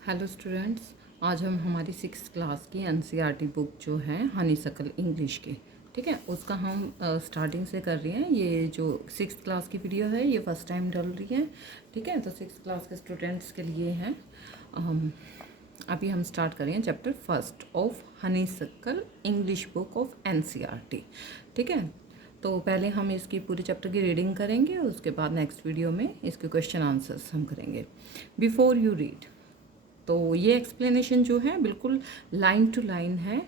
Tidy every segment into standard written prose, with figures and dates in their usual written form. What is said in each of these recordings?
Hello students, आज हम हमारी 6th क्लास की एनसीईआरटी बुक जो है हनीसकल इंग्लिश की, ठीक है, उसका हम स्टार्टिंग से कर रहे हैं। ये जो 6th क्लास की वीडियो है ये फर्स्ट टाइम डल रही है, ठीक है। तो 6th क्लास के स्टूडेंट्स के लिए हैं। अभी हम स्टार्ट करें chapter first of honeysuckle English book of NCERT, ठीक है। तो पहले हम इसकी पूरी चैप्टर की रीडिंग करेंगे, उसके बाद नेक्स्ट वीडियो में इसके क्वेश्चन आंसर्स हम करेंगे। बिफोर यू रीड, तो ये एक्सप्लेनेशन जो है बिल्कुल लाइन टू लाइन है,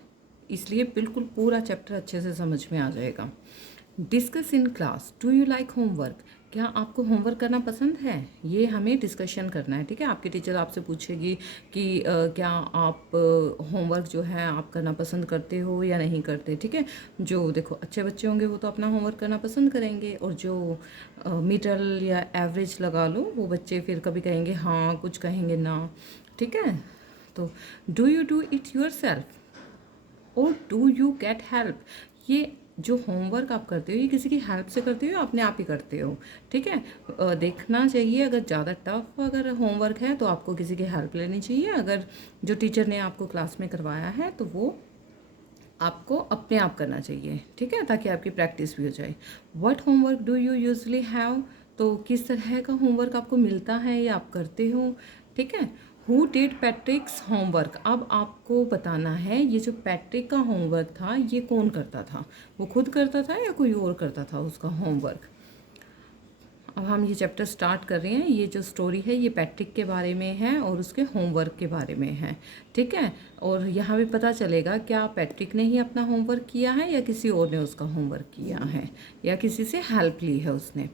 इसलिए बिल्कुल पूरा चैप्टर अच्छे से समझ में आ जाएगा। Discuss in class, do you like homework? क्या आपको होमवर्क करना पसंद है? ये हमें डिस्कशन करना है, ठीक है। आपकी टीचर आपसे पूछेगी कि क्या आप होमवर्क जो है आप करना पसंद करते हो या नहीं करते, ठीक है। जो देखो अच्छे बच्चे होंगे वो तो अपना होमवर्क करना पसंद करेंगे, और जो मिडल या एवरेज लगा लो वो बच्चे फिर कभी कहेंगे हाँ, कुछ कहेंगे ना, ठीक है। तो do you do it your self और डू यू गेट हेल्प? ये जो होमवर्क आप करते हो ये किसी की हेल्प से करते हो या अपने आप ही करते हो, ठीक है। देखना चाहिए, अगर ज़्यादा टफ अगर होमवर्क है तो आपको किसी की हेल्प लेनी चाहिए। अगर जो टीचर ने आपको क्लास में करवाया है तो वो आपको अपने आप करना चाहिए, ठीक है, ताकि आपकी प्रैक्टिस भी हो जाए। What homework do you usually have? तो किस तरह का होमवर्क आपको मिलता है या आप करते हो, ठीक है। Who did पैट्रिक्स homework? अब आपको बताना है ये जो पैट्रिक का होमवर्क था ये कौन करता था, वो खुद करता था या कोई और करता था उसका होमवर्क। अब हम ये चैप्टर स्टार्ट कर रहे हैं। ये जो स्टोरी है ये पैट्रिक के बारे में है और उसके होमवर्क के बारे में है, ठीक है। और यहाँ भी पता चलेगा क्या पैट्रिक ने ही अपना होमवर्क किया है या किसी और ने उसका होमवर्क किया है या किसी से हेल्प ली है उसने।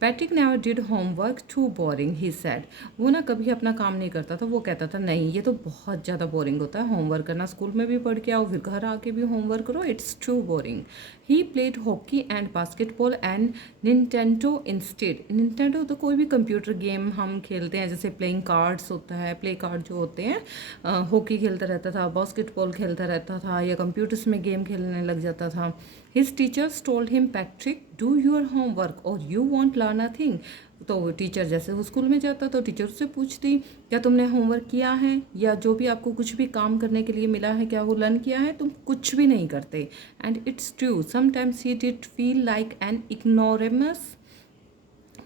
Patrick never did homework, too boring he said. वो ना कभी अपना काम नहीं करता था, वो कहता था नहीं ये तो बहुत ज़्यादा बोरिंग होता है होमवर्क करना, स्कूल में भी पढ़ के आओ फिर घर आके भी होमवर्क करो, it's too boring. He played hockey and basketball and Nintendo instead. Nintendo तो कोई भी कंप्यूटर गेम हम खेलते हैं, जैसे प्लेइंग कार्ड्स होता है, प्ले कार्ड जो होते हैं। हॉकी खेलता रहता था, बास्केटबॉल खेलता रहता था, या कंप्यूटर्स में गेम खेलने लग जाता था। His teachers told him Patrick do your homework और you won't learn a thing. तो टीचर जैसे वो स्कूल में जाता तो टीचर उससे पूछती क्या तुमने होमवर्क किया है, या जो भी आपको कुछ भी काम करने के लिए मिला है क्या वो लर्न किया है? तुम कुछ भी नहीं करते। And it's true sometimes he did feel like an ignoramus,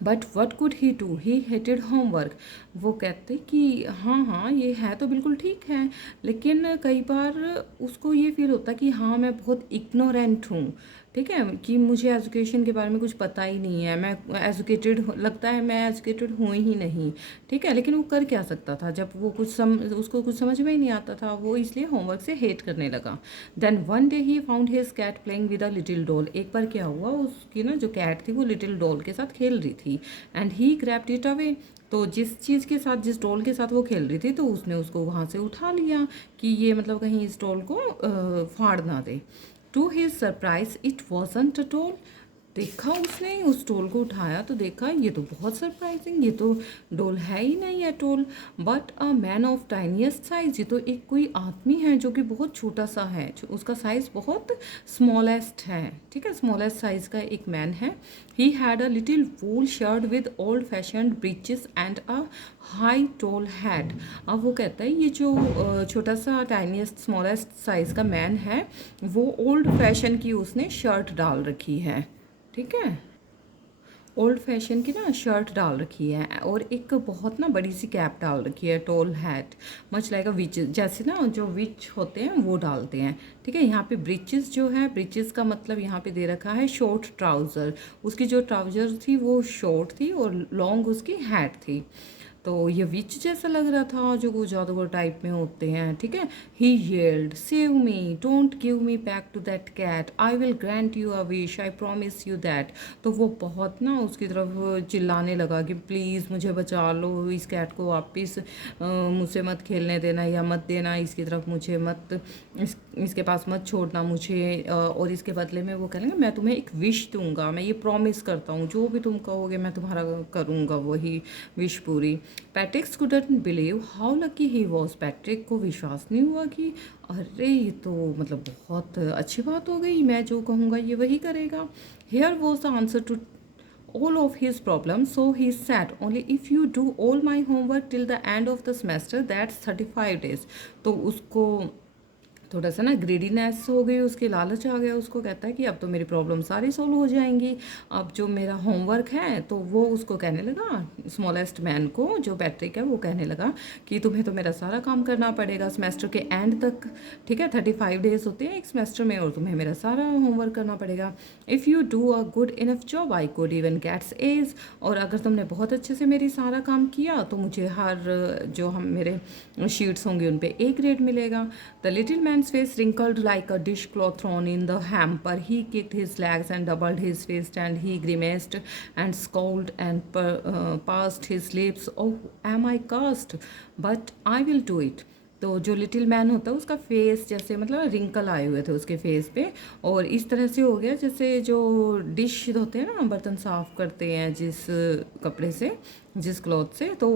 but what could he do, he hated homework. वो कहते कि हाँ हाँ ये है तो बिल्कुल ठीक है, लेकिन कई बार उसको ये फील होता कि हाँ मैं बहुत इग्नोरेंट हूँ, ठीक है, कि मुझे एजुकेशन के बारे में कुछ पता ही नहीं है, मैं एजुकेटेड लगता है मैं एजुकेटेड हूँ ही नहीं, ठीक है। लेकिन वो कर क्या सकता था जब वो उसको कुछ समझ में ही नहीं आता था, वो इसलिए होमवर्क से हेट करने लगा। Then one day he found his cat playing with a little doll. एक बार क्या हुआ, उसकी ना जो कैट थी वो लिटिल डॉल के साथ खेल रही थी, and he grabbed it away. तो जिस चीज़ के साथ, जिस डॉल के साथ वो खेल रही थी, तो उसने उसको वहाँ से उठा लिया कि ये मतलब कहीं इस डॉल को फाड़ ना दे। To his surprise it wasn't a doll. देखा उसने उस डोल को उठाया तो देखा ये तो बहुत सरप्राइजिंग, ये तो डोल है ही नहीं है डोल, but a man of tiniest size. ये तो एक कोई आदमी है जो कि बहुत छोटा सा है, उसका साइज बहुत स्मॉलेस्ट है, ठीक है, स्मॉलेस्ट साइज का एक मैन है। He had a little wool shirt with old fashion breaches and a high toll hat. अब वो कहता है ये जो छोटा सा टाइनीस्ट स्मॉलेस्ट साइज का मैन है वो ओल्ड फैशन की उसने शर्ट डाल रखी है, ठीक है, ओल्ड फैशन की ना शर्ट डाल रखी है, और एक बहुत ना बड़ी सी कैप डाल रखी है, tall hat, much like a witch, जैसे ना जो विच होते हैं वो डालते हैं, ठीक है। यहाँ पे ब्रीचेस जो है, ब्रीचेस का मतलब यहाँ पे दे रखा है शॉर्ट ट्राउज़र। उसकी जो ट्राउज़र थी वो शॉर्ट थी और लॉन्ग उसकी हैट थी। तो ये विच जैसा लग रहा था जो वो जादूगर टाइप में होते हैं, ठीक है। He yelled save me, don't give me back to that cat, I will grant you a wish, I promise you that. तो वो बहुत ना उसकी तरफ चिल्लाने लगा कि प्लीज़ मुझे बचा लो, इस कैट को वापस मुझसे मत खेलने देना या मत देना इसकी तरफ, मुझे मत इसके पास मत छोड़ना मुझे, और इसके बदले में वो कहेंगे मैं तुम्हें एक विश दूंगा, मैं ये प्रॉमिस करता हूँ जो भी तुम कहोगे मैं तुम्हारा करूँगा वही विश पूरी। पैट्रिक्स couldn't believe how lucky he was. Patrick को विश्वास नहीं हुआ कि अरे ये तो मतलब बहुत अच्छी बात हो गई, मैं जो कहूँगा ये वही करेगा। Here was the answer to all of his problems. So he said, only if you do all my homework till the end of the semester, that's 35 days. तो उसको थोड़ा सा ना ग्रीडीनेस हो गई, उसकी लालच आ गया, उसको कहता है कि अब तो मेरी प्रॉब्लम सारी सोल्व हो जाएंगी, अब जो मेरा होमवर्क है। तो वो उसको कहने लगा, स्मॉलेस्ट मैन को, जो पैट्रिक है, वो कहने लगा कि तुम्हें तो मेरा सारा काम करना पड़ेगा सेमेस्टर के एंड तक, ठीक है, 35 डेज होते हैं एक सेमेस्टर में, और तुम्हें मेरा सारा होमवर्क करना पड़ेगा। If you do a good enough job I could even gets A's, और अगर तुमने बहुत अच्छे से मेरी सारा काम किया तो मुझे हर जो हम मेरे शीट्स होंगे उन पे ए ग्रेड मिलेगा। The little man's face wrinkled like a dishcloth thrown in the hamper. He kicked his legs and doubled his fist, and he grimaced and scowled and pursed his lips. Oh, am I cursed? But I will do it. तो जो little man होता है उसका face जैसे मतलब wrinkle आए हुए थे उसके फेस पे, और इस तरह से हो गया जैसे जो डिश होते हैं ना, जब साफ़ करते हैं जिस कपड़े से, जिस क्लॉथ से, तो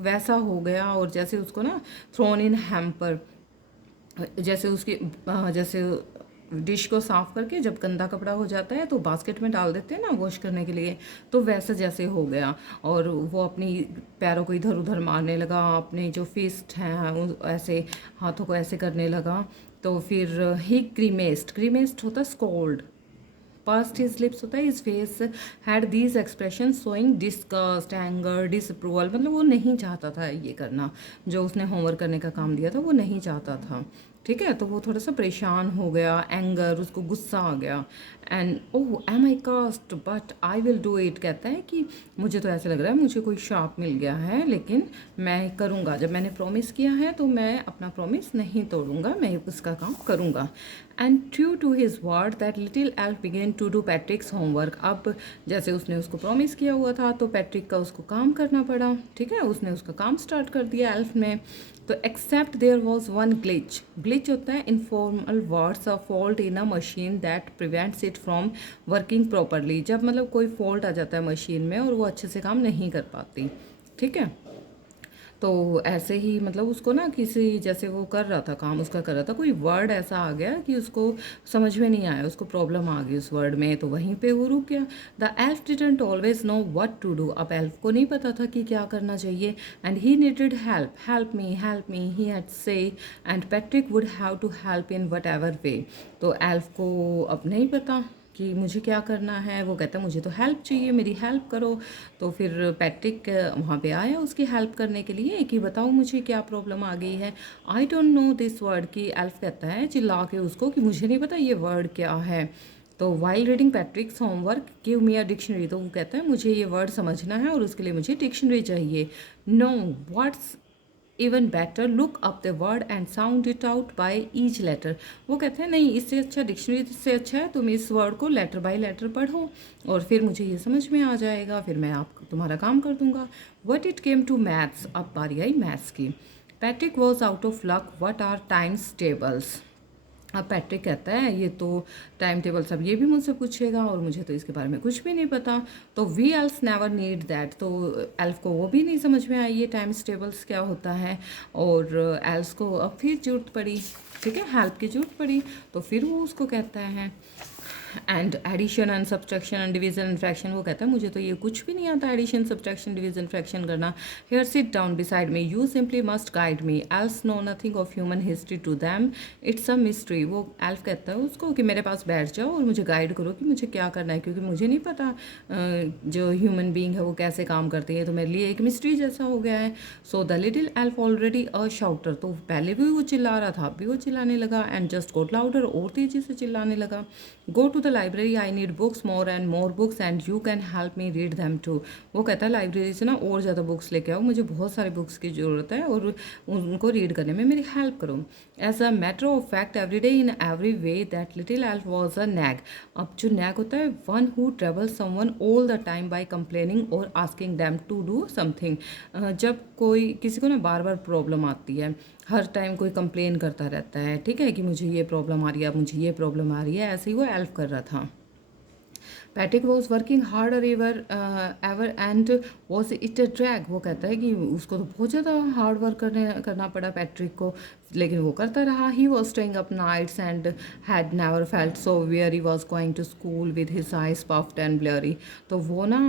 वैसा हो गया। और जैसे उसको ना थ्रोन इन हैम्पर, जैसे उसकी जैसे डिश को साफ़ करके जब गंदा कपड़ा हो जाता है तो बास्केट में डाल देते हैं ना वॉश करने के लिए, तो वैसा जैसे हो गया। और वो अपनी पैरों को इधर उधर मारने लगा, अपने जो फिस्ट हैं ऐसे हाथों को ऐसे करने लगा। तो फिर ही ग्रीमेस्ट होता स्कोल्ड, past his lips होता है, his face had these expressions showing disgust, anger, disapproval, मतलब वो नहीं चाहता था ये करना, जो उसने होमवर्क करने का काम दिया था वो नहीं चाहता था, ठीक है। तो वो थोड़ा सा परेशान हो गया, एंगर, उसको गुस्सा आ गया। And oh am I cursed but I will do it, कहता है कि मुझे तो ऐसे लग रहा है मुझे कोई शाप मिल गया है, लेकिन मैं करूँगा, जब मैंने प्रॉमिस किया है तो मैं अपना प्रॉमिस नहीं तोड़ूंगा, मैं उसका काम करूँगा। And true to his word that little elf began to do Patrick's homework. अब जैसे उसने उसको प्रॉमिस किया हुआ था तो पैट्रिक का उसको काम करना पड़ा, ठीक है, उसने उसका काम स्टार्ट कर दिया एल्फ ने। तो except there was one glitch होता है informal words, a fault in a machine that prevents it from working properly, जब मतलब कोई फॉल्ट आ जाता है मशीन में और वो अच्छे से काम नहीं कर पाती, ठीक है। तो ऐसे ही मतलब उसको ना किसी, जैसे वो कर रहा था काम उसका कर रहा था, कोई वर्ड ऐसा आ गया कि उसको समझ में नहीं आया, उसको प्रॉब्लम आ गई उस वर्ड में, तो वहीं पे वो रुक गया। The elf didn't always know what to do, अब एल्फ को नहीं पता था कि क्या करना चाहिए। And he needed help me he had said, and Patrick would have to help in whatever way. तो एल्फ को अब नहीं पता कि मुझे क्या करना है, वो कहता है मुझे तो हेल्प चाहिए, मेरी हेल्प करो। तो फिर पैट्रिक वहाँ पे आया उसकी हेल्प करने के लिए कि बताओ मुझे क्या प्रॉब्लम आ गई है। I don't know this word, की एल्फ कहता है चिल्ला के उसको कि मुझे नहीं पता ये वर्ड क्या है। तो while reading पैट्रिक्स homework give me a dictionary, तो वो कहता है मुझे ये वर्ड समझना है और उसके लिए मुझे डिक्शनरी चाहिए। No what's even better look up the word and sound it out by each letter, वो कहते हैं नहीं, इससे अच्छा डिक्शनरी से अच्छा है तुम इस वर्ड को लेटर बाय लेटर पढ़ो और फिर मुझे ये समझ में आ जाएगा, फिर मैं आप तुम्हारा काम कर दूंगा। What it came to maths, अब बारी आई मैथ्स की। Patrick was out of luck, what are times tables. अब पैट्रिक कहता है ये तो टाइम टेबल सब ये भी मुझसे पूछेगा और मुझे तो इसके बारे में कुछ भी नहीं पता। तो we elves never need that, तो एल्फ को वो भी नहीं समझ में आई ये टाइम्स टेबल्स क्या होता है, और एल्स को अब फिर जरूरत पड़ी, ठीक है, हेल्प की जरूरत पड़ी। तो फिर वो उसको कहता है and addition and subtraction and division and fraction, वो कहता है मुझे तो ये कुछ भी नहीं आता एडिशन सब्ट्रैक्शन डिवीजन फ्रैक्शन करना। Here sit down beside me, you simply must guide me, elves know nothing of human history to them, it's a mystery. वो एल्फ कहता है उसको कि मेरे पास बैठ जाओ और मुझे गाइड करो कि मुझे क्या करना है, क्योंकि मुझे नहीं पता जो ह्यूमन बींग है वो कैसे काम करती है, तो मेरे लिए एक मिस्ट्री जैसा हो गया है। So the little elf already अ शाउटर, तो पहले भी वो चिल्ला रहा था, अभी वो चिल्लाने लगा, एंड जस्ट गोट लाउडर, और तेजी से चिल्लाने लगा। Go to the library, I need books, more and more books, and you can help me read them too. वो कहता है लाइब्रेरी से ना और ज़्यादा बुक्स लेके आओ, मुझे बहुत सारी बुक्स की ज़रूरत है और उनको रीड करने में मेरी हेल्प करो। As a matter of fact every day in every way that little elf was a nag. अब जो नैग होता है, one who travel someone all the time by complaining और asking them to do something. जब कोई किसी को ना बार बार प्रॉब्लम आती है, हर टाइम कोई कंप्लेन करता रहता है, ठीक है, कि मुझे ये प्रॉब्लम आ रही है, अब मुझे ये प्रॉब्लम आ रही है, ऐसे ही वो एल्फ कर रहा था। Patrick was working harder ever and was it a drag. वो कहता है कि उसको तो बहुत ज़्यादा हार्ड वर्क करना पड़ा पैट्रिक को, लेकिन वो करता रहा। He was staying up nights and had never felt so weary was going to school with his eyes puffed and blurry. तो वो ना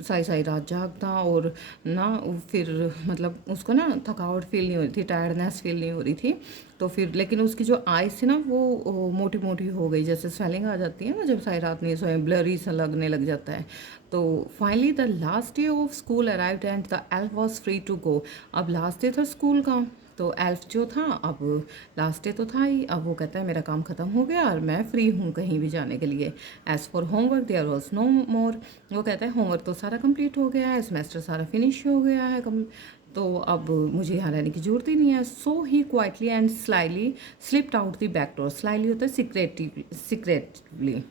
साई साई रात जागता और ना फिर मतलब उसको ना थकावट फील नहीं हो रही थी, टायर्डनेस फील नहीं हो रही थी। तो फिर लेकिन उसकी जो आइज थी ना वो मोटी मोटी हो गई, जैसे स्वेलिंग आ जाती है ना जब सारी रात नहीं सोए, ब्लरी सा लगने लग जाता है। तो finally the last day of school arrived and the elf was free to go. अब लास्ट डे था स्कूल का, तो एल्फ जो था, अब लास्ट डे तो था ही, अब वो कहता है मेरा काम ख़त्म हो गया और मैं फ्री हूँ कहीं भी जाने के लिए। As for homework there was no more. वो कहता है होमवर्क तो सारा कंप्लीट हो गया है, सेमेस्टर सारा फिनिश हो गया है, तो अब मुझे यहाँ रहने की ज़रूरत ही नहीं है। So he quietly and slyly slipped out the back door. Slyly होता है सीक्रेटली,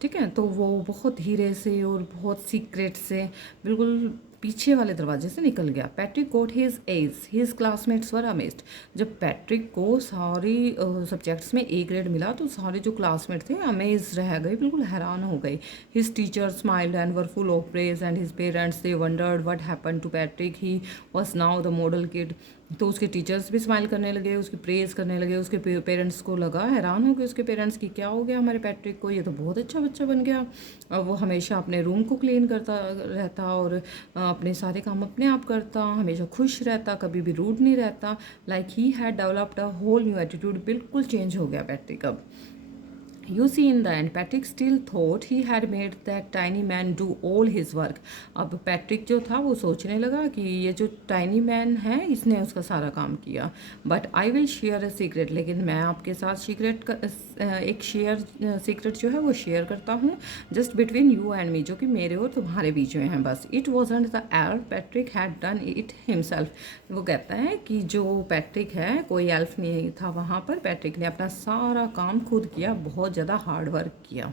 ठीक है। तो वो बहुत धीरे से और बहुत सीक्रेट से बिल्कुल पीछे वाले दरवाजे से निकल गया। पैट्रिक गोट हिज एज, हिज क्लासमेट्स वर अमेज्ड। जब पैट्रिक को सारी सब्जेक्ट्स में ए ग्रेड मिला तो सारे जो क्लासमेट थे अमेज रह गए, बिल्कुल हैरान हो गए। His teacher smiled and were full of praise and his parents they wondered what happened to Patrick, he was now the model kid. तो उसके टीचर्स भी स्माइल करने लगे, उसकी प्रेज़ करने लगे, उसके पेरेंट्स को लगा, हैरान हो गए उसके पेरेंट्स की, क्या हो गया हमारे पैट्रिक को, ये तो बहुत अच्छा बच्चा बन गया। अब वो हमेशा अपने रूम को क्लीन करता रहता और अपने सारे काम अपने आप करता, हमेशा खुश रहता, कभी भी रूड नहीं रहता। Like he had developed a whole new attitude, बिल्कुल चेंज हो गया पैट्रिक अब। You see, in the end, Patrick still thought he had made that tiny man do all his work. अब पैट्रिक जो था वो सोचने लगा कि ये जो टाइनी मैन है इसने उसका सारा काम किया। But I will share a secret, लेकिन मैं आपके साथ एक सीक्रेट जो है वो शेयर करता हूँ, just between you and me, जो कि मेरे और तुम्हारे बीच में है बस। It wasn't the elf, Patrick had done it himself. वो कहता है कि जो पैट्रिक है कोई एल्फ नहीं था वहाँ पर, पैट्रिक ने अपना सारा काम खुद किया, बहुत ज़्यादा हार्ड वर्क किया।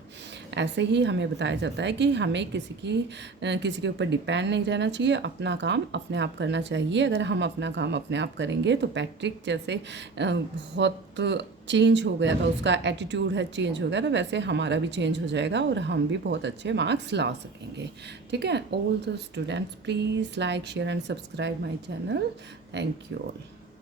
ऐसे ही हमें बताया जाता है कि हमें किसी के ऊपर डिपेंड नहीं रहना चाहिए, अपना काम अपने आप करना चाहिए। अगर हम अपना काम अपने आप करेंगे तो पैट्रिक जैसे बहुत चेंज हो गया था, उसका एटीट्यूड है चेंज हो गया था, वैसे हमारा भी चेंज हो जाएगा और हम भी बहुत अच्छे मार्क्स ला सकेंगे। ठीक है। All the students please like share and subscribe my channel. Thank you all.